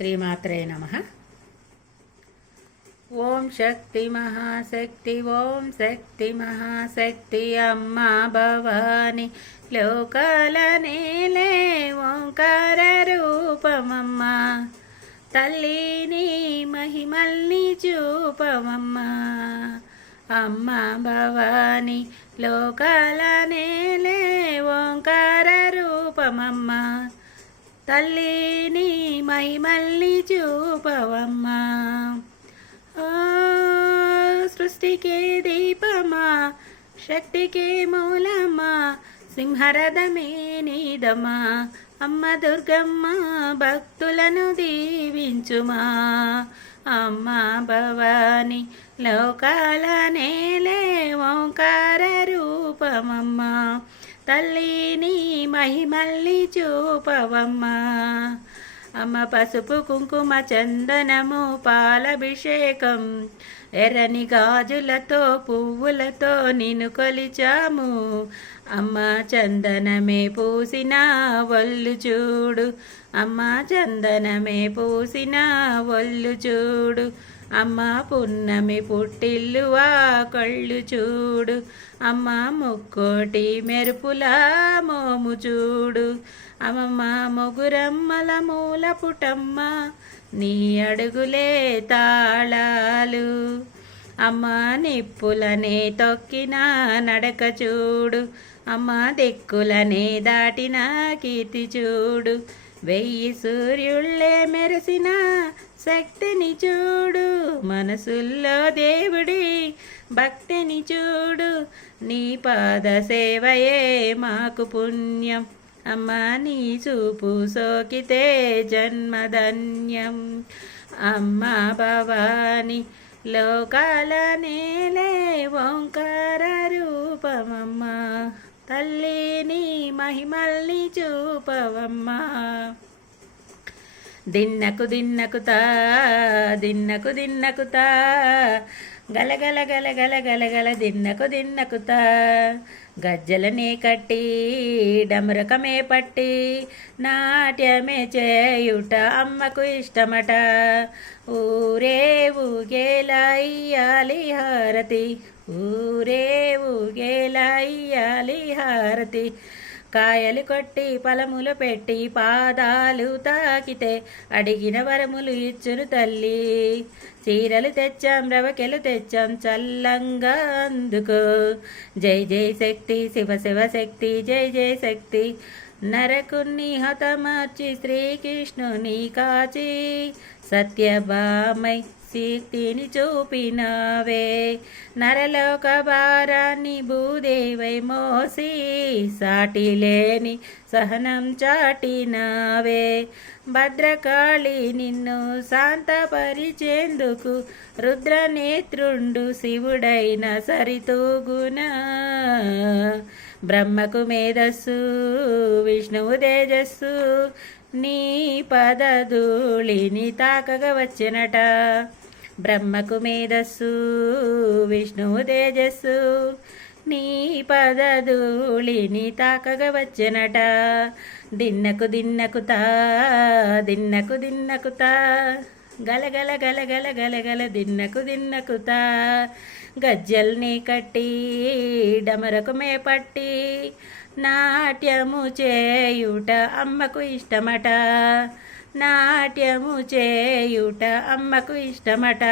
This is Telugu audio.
శ్రీమాత్రే నమః. ఓం శక్తి మహాశక్తి, ఓం శక్తి మహాశక్తి అమ్మ భవాని, లోకాల నేలే ఓంకార రూపమమ్మ, తల్లిని మహిమల్ని చూపమమ్మ. అమ్మ భవాని, లోకాల నేలే ఓంకార రూపమమ్మ, తల్లిని మహిమల్ని చూపవమ్మా. సృష్టికి దీపమా, శక్తికి మూలమా, సింహరథమే నీదమా. అమ్మ దుర్గమ్మ భక్తులను దీవించుమా. అమ్మ భవాని, లోకాల నేలే ఓంకార రూపమమ్మ, తల్లిని మహిమల్ని చూపవమ్మా. అమ్మ పసుపు కుంకుమ చందనము పాలభిషేకం, ఎర్రని గాజులతో పువ్వులతో నిన్ను కొలిచాము. అమ్మ చందనమే పూసిన ఒళ్ళు చూడు, అమ్మ చందనమే పూసిన ఒళ్ళు చూడు. అమ్మ పున్నమి పుట్టిల్లువా కళ్ళు చూడు, అమ్మ ముక్కోటి మెరుపుల మోము చూడు. అమ్మమ్మ మొగురమ్మల మూల పుటమ్మ, నీ అడుగులే తాళాలు. అమ్మ నిప్పులనే తొక్కిన నడక చూడు, అమ్మ దిక్కులనే దాటిన కీర్తి చూడు. 1000 సూర్యుళ్ళే మెరిసిన శక్తిని చూడు, మనసుల్లో దేవుడి భక్తిని చూడు. నీ పాద సేవయే మాకు పుణ్యం, అమ్మ నీ చూపు సోకితే జన్మధన్యం. అమ్మ భవాని, లోకాల నేలే ఓంకార రూపమమ్మ, తల్లిని మహిమల్ని చూపవమ్మా. దిన్నకు దిన్నకుతా, దిన్నకు దిన్నకుతా, గలగల గలగల గలగల దిన్నకు దిన్నకుతా. గజ్జలనే కట్టి డమరకమే పట్టి నాట్యమే చేయుట అమ్మకు ఇష్టమట. ఊరే ఊగేలా ఇయ్యాలి హారతి, ఊరే ఊగేలా ఇయ్యాలి హారతి. కాయలు కొట్టి ఫలములు పెట్టి పాదాలు తాకితే అడిగిన వరములు ఇచ్చును తల్లి. చీరలు తెచ్చాం, రవకెలు తెచ్చాం, చల్లంగా అందుకో. జై జై శక్తి, శివ శివ శక్తి, జై జై శక్తి. నరకుని హతమార్చి శ్రీకృష్ణుని కాచి, సత్యభామై శక్తిని చూపినావే. నరలోక భారాన్ని భూదేవై మోసి, సాటిలేని సహనం చాటినావే. భద్రకాళి నిన్ను శాంతపరిచేందుకు, రుద్రనేత్రుండు శివుడైన సరితూగునా. బ్రహ్మకు మేధస్సు, విష్ణువు తేజస్సు, నీ పదధూళిని తాకగా వచ్చినట. బ్రహ్మకు మేధస్సు, విష్ణువు తేజస్సు, నీ పదధూళిని తాకగా వచ్చినట. దిన్నకు దిన్నకుతా, దిన్నకు దిన్నకుతా, గలగల గలగల గలగల దిన్నకు దిన్నకుతా. గజ్జల్ని కట్టి డమరకుమే పట్టి నాట్యము చేయుట అమ్మకు ఇష్టమట, నాట్యము చేయుట అమ్మకు ఇష్టమట.